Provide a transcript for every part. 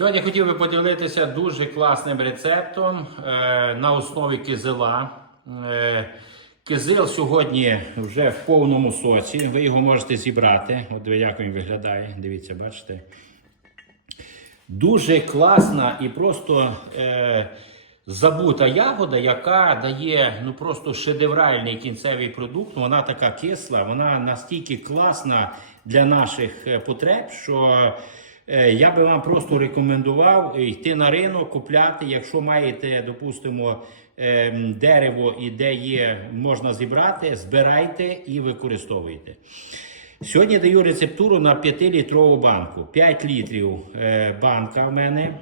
Сьогодні хотів би поділитися дуже класним рецептом е, на основі кизила. Е, кизил сьогодні вже в повному соці. Ви його можете зібрати. От як він виглядає. Дивіться, бачите. Дуже класна і просто е, забута ягода, яка дає ну просто шедевральний кінцевий продукт. Вона така кисла, вона настільки класна для наших е, потреб, що я би вам просто рекомендував йти на ринок, купляти, якщо маєте, допустимо, е, дерево і де є, можна зібрати, збирайте і використовуйте. Сьогодні даю рецептуру на 5-літрову банку. 5 літрів е, банка в мене.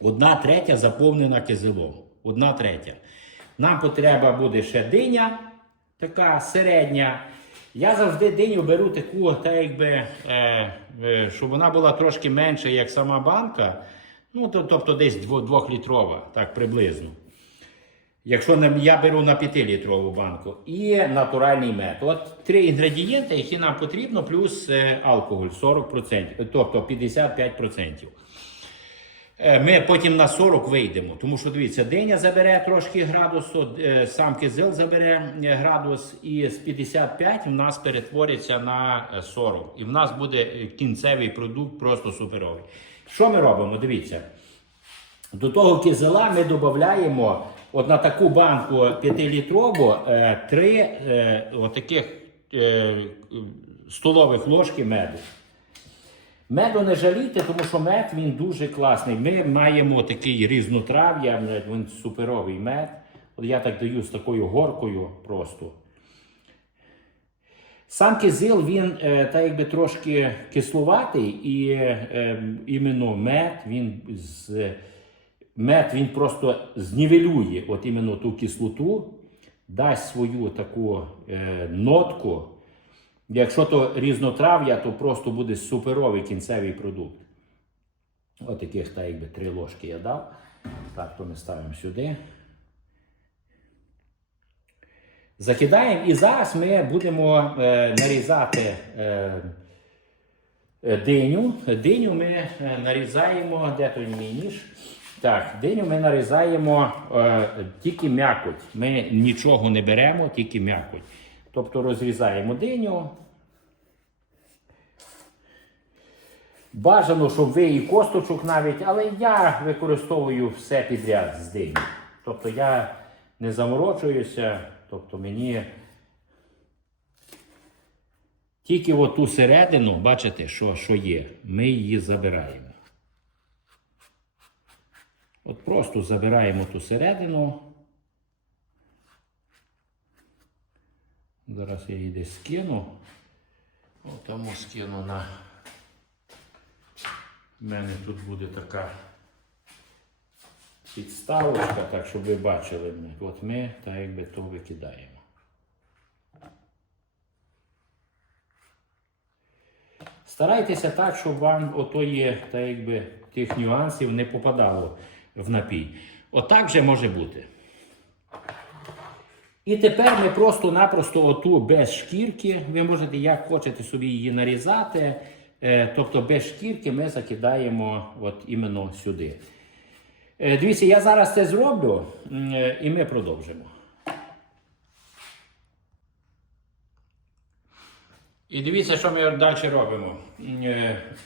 Одна третя заповнена кизилом. Одна третя. Нам потреба буде ще диня, така середня. Я завжди диню беру таку, так якби, е, е, щоб вона була трошки менша, як сама банка. Ну, то- тобто десь 2-літрова, так приблизно. Якщо не- я беру на 5-літрову банку, і натуральний мед. От три інгредієнти, які нам потрібно, плюс е, алкоголь 40%, тобто 55%. Е, Ми потім на 40 вийдемо, тому що дивіться, диня забере трошки градусу, е, сам кизил забере е, градус, і з 55 в нас перетвориться на е, 40. І в нас буде кінцевий продукт просто суперовий. Що ми робимо? Дивіться. До того кизела ми додаємо от на таку банку 5-літрову е, три е, отаких столових ложки меду. Меду не жалійте, тому що мед він дуже класний. Ми маємо такий різнотрав'я, він суперовий мед. От я так даю з такою горкою просто. Сам кизил, він е, так якби трошки кислуватий, і е, іменно мед, він з, мед він просто знівелює от іменно ту кислоту, дасть свою таку е, нотку. Якщо то різнотрав'я, то просто буде суперовий кінцевий продукт. От таких так якби три ложки я дав. Так, то ми ставимо сюди. Закидаємо і зараз ми будемо е, нарізати е, е, диню. Диню ми е, нарізаємо, де той мій ніж? Так, диню ми нарізаємо е, тільки м'якоть. Ми нічого не беремо, тільки м'якоть. Тобто розрізаємо диню. Бажано, щоб ви і косточок навіть, але я використовую все підряд з дині. Тобто я не заморочуюся, тобто мені тільки оту середину, бачите, що, що є, ми її забираємо. От просто забираємо ту середину. Зараз я її десь скину. От тому скину на. У мене тут буде така підставочка, так щоб ви бачили. От ми так якби то викидаємо. Старайтеся так, щоб вам отої, так якби, тих нюансів не попадало в напій. Отак же може бути. І тепер ми просто-напросто оту без шкірки, ви можете як хочете собі її нарізати. е, Тобто без шкірки ми закидаємо от іменно сюди. Е, Дивіться, я зараз це зроблю е, і ми продовжимо. І дивіться, що ми далі робимо.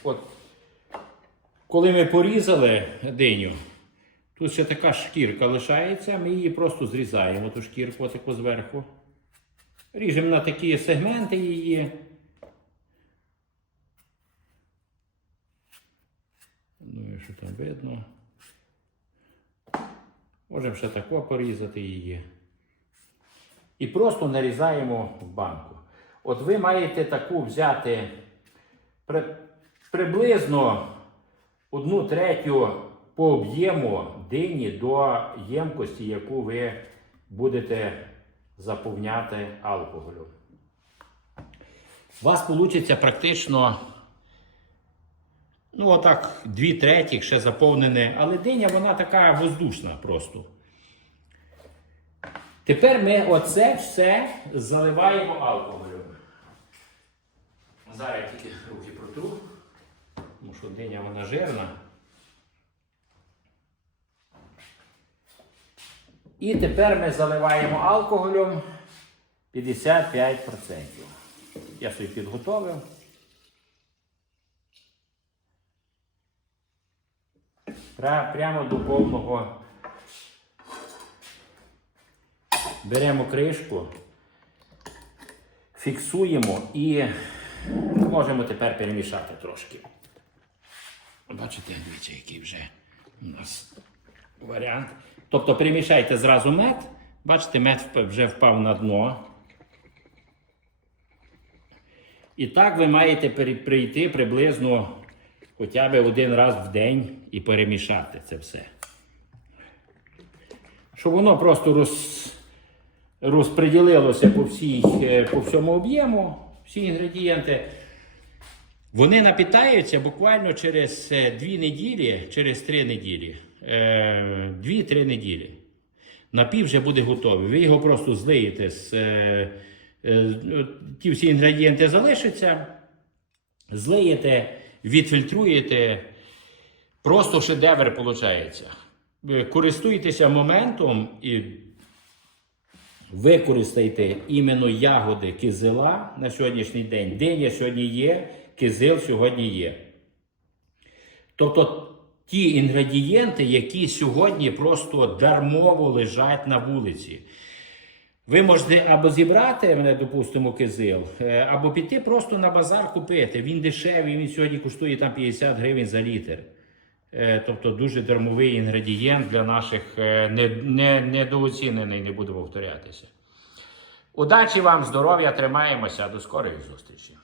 От, коли ми порізали диню, Тут ще така шкірка лишається, ми її просто зрізаємо, ту шкірку отаку зверху. Ріжемо на такі сегменти її. Ну і що там видно. Можемо ще тако порізати її. І просто нарізаємо в банку. От ви маєте таку взяти при, приблизно одну третю по об'єму дині до ємкості, яку ви будете заповняти алкоголю. У вас вийде практично, ну отак, дві третіх ще заповнене, але диня вона така воздушна просто. Тепер ми оце все заливаємо алкоголем. Зараз я тільки руки протру, тому що диня вона жирна. І тепер ми заливаємо алкоголем 55%. Я собі підготовив. Прямо до повного беремо кришку, фіксуємо і можемо тепер перемішати трошки. Бачите, дивіться, який вже у нас варіант. Тобто перемішайте зразу мед. Бачите, мед вже впав на дно. І так ви маєте прийти приблизно хоча б один раз в день і перемішати це все. Щоб воно просто роз, розподілилося по, всій, е, по всьому об'єму, всі інгредієнти. Вони напітаються буквально через е, дві неділі, через три неділі. Е, Дві-три неділі. Напій вже буде готовий. Ви його просто злиєте з. е, е, Ті всі інгредієнти залишаться, злиєте, відфільтруєте. Просто шедевр виходить. Користуйтеся моментом і використайте іменно ягоди кизила на сьогоднішній день. Диня сьогодні є, кизил сьогодні є. Тобто ті інгредієнти, які сьогодні просто дармово лежать на вулиці. Ви можете або зібрати мене, допустимо, кизил, е, або піти просто на базар купити. Він дешевий, він сьогодні коштує там 50 гривень за літр. Е, Тобто дуже дармовий інгредієнт для наших е, не, не, недооцінений, не буду повторятися. Удачі вам, здоров'я, тримаємося, до скорої зустрічі.